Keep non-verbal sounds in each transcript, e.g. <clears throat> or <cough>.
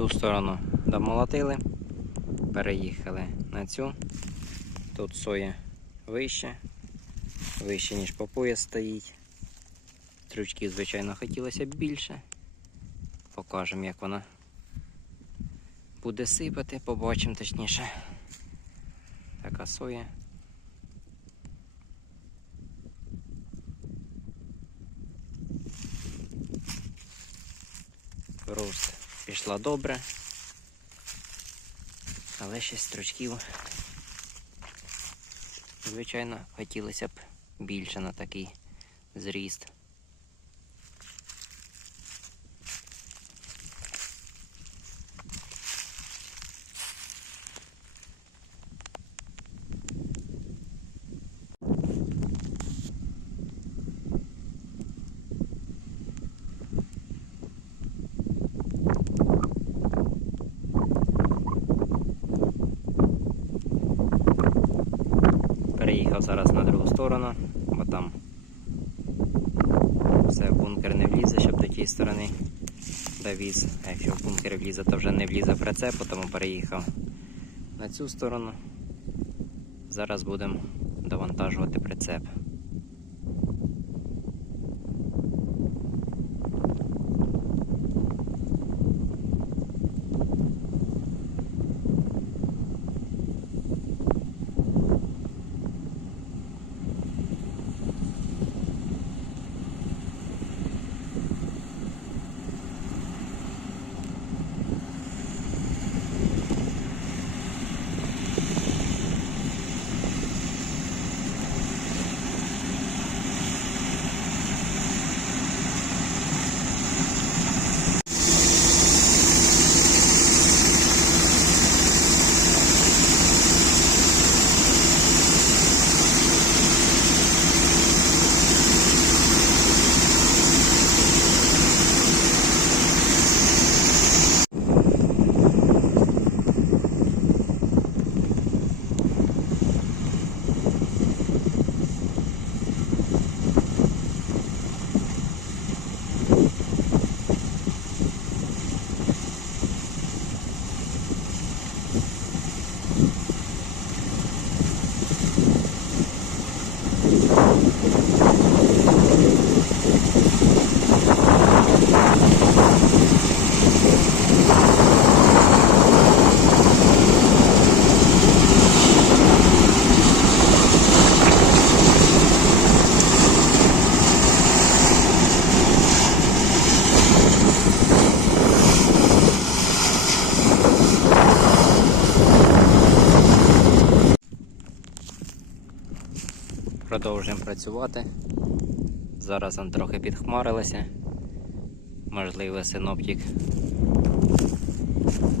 Ту сторону домолотили, переїхали на цю. Тут соя вище, вище, ніж по пояс стоїть. Стручків, звичайно, хотілося б більше. Покажемо, як вона буде сипати, побачимо точніше. Така соя. Рост пішла добре. Але ще стручків. Звичайно, хотілося б більше на такий зріст. Переїхав зараз на другу сторону, бо там все в бункер не влізе, щоб до тієї сторони довіз. А якщо в бункер влізе, то вже не влізе прицеп, тому переїхав на цю сторону. Зараз будемо довантажувати прицеп. Продовжуємо працювати. Зараз он трохи підхмарилося. Можливо, синоптик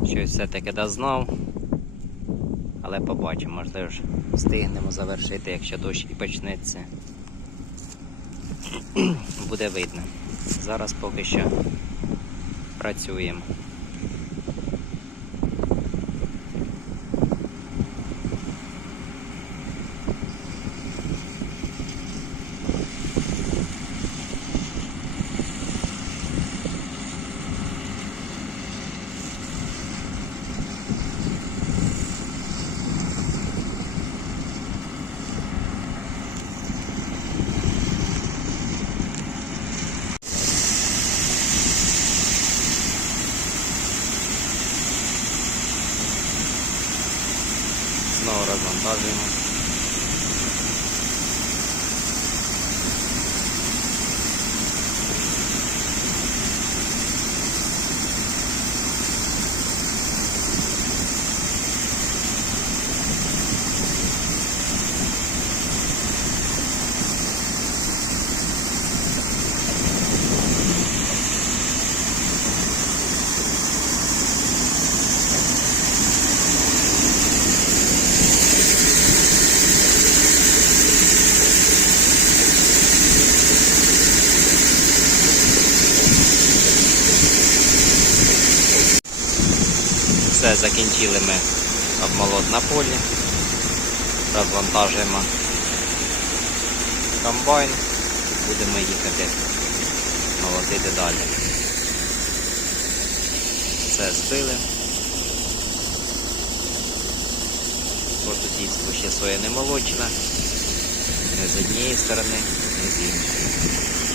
щось все-таки дознав. Але побачимо, можливо ж встигнемо завершити, якщо дощ і почнеться. <clears throat> Буде видно. Зараз поки що працюємо. Знову розвантажуємо. Все, закінчили ми обмолот на полі. Розвантажуємо комбайн. Будемо їхати молотити далі. все збили. По сусідству ще соя не молочна. Не з однієї сторони, не з іншої.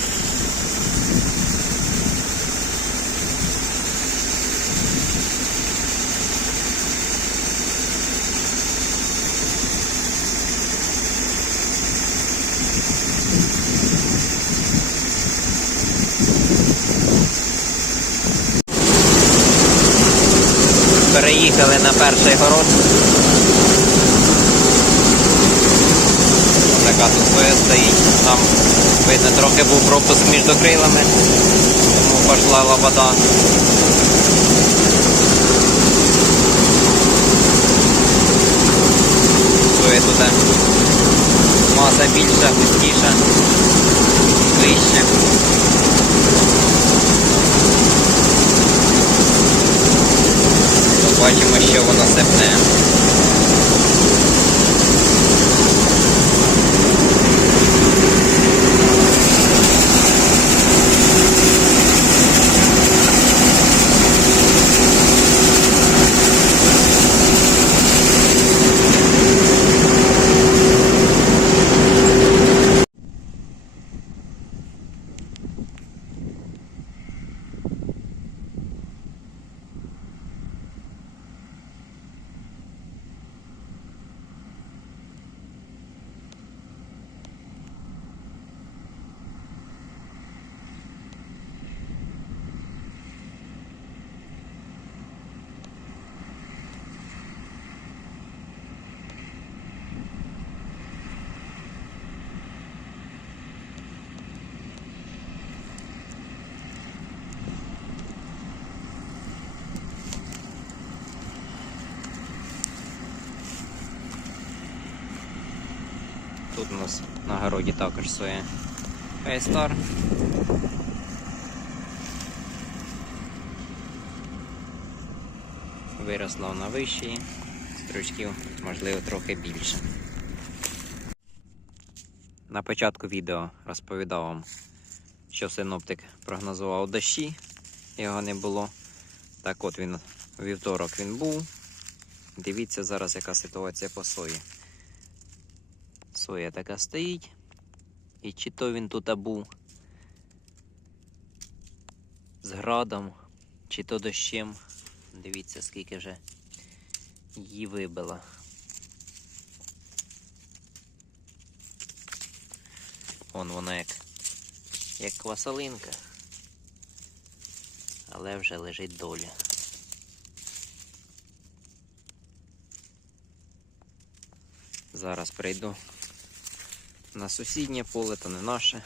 Переїхали на перший город. Така тут стоїть. Там видно трохи був пропуск між крилами, тому пішла лобода. Соя туди маса більша, густіша, вища. Побачимо, що воно сипне. Тут у нас на городі також соя Хайстар. Виросла вона вищі, стручків, можливо, трохи більше. На початку відео розповідав вам, що синоптик прогнозував дощі, його не було. Так от він вівторок він був. Дивіться зараз, яка ситуація по сої. Соя така стоїть. І чи то він тут був з градом, чи то дощем. Дивіться, скільки вже її вибило. Вон вона як, як квасолинка, але вже лежить доля. Зараз прийду на сусіднє поле, то не наше.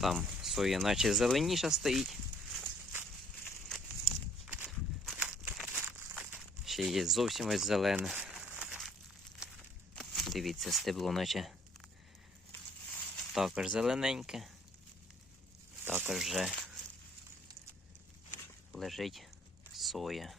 Там соя наче зеленіша стоїть. Ще є зовсім ось зелене. Дивіться, стебло наче також зелененьке. Також вже лежить соя.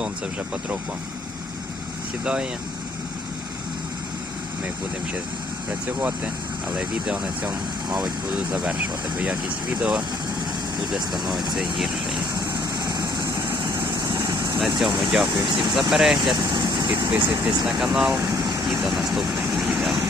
Сонце вже потроху сідає. Ми будемо ще працювати, але відео на цьому, мабуть, буду завершувати, бо якість відео буде становитися гіршою. На цьому дякую всім за перегляд. Підписуйтесь на канал і до наступних відео.